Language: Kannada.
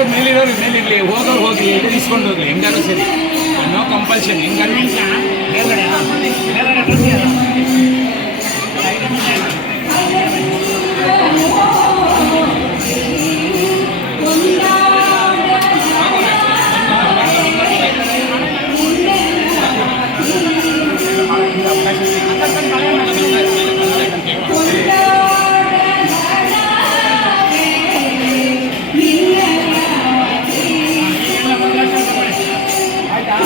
ಹೋಗೋರು ಮೇಲಿರೋರು ಮೇಲಿರಲಿ ಹೋಗೋರು ಹೋಗಲಿ ಇಸ್ಕೊಂಡು ಹೋಗ್ಲಿ ಹೆಂಗಾರು ಸರಿ. No compulsion ಹೆಂಗಾರು